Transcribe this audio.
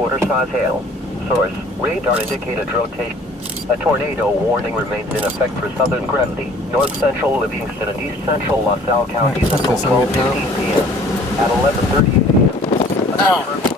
quarter-size hail. Source, radar indicated rotation. A tornado warning remains in effect for southern Grenby, north-central Livingston, and east-central LaSalle counties until 12:15 p.m. At 11:30 a.m.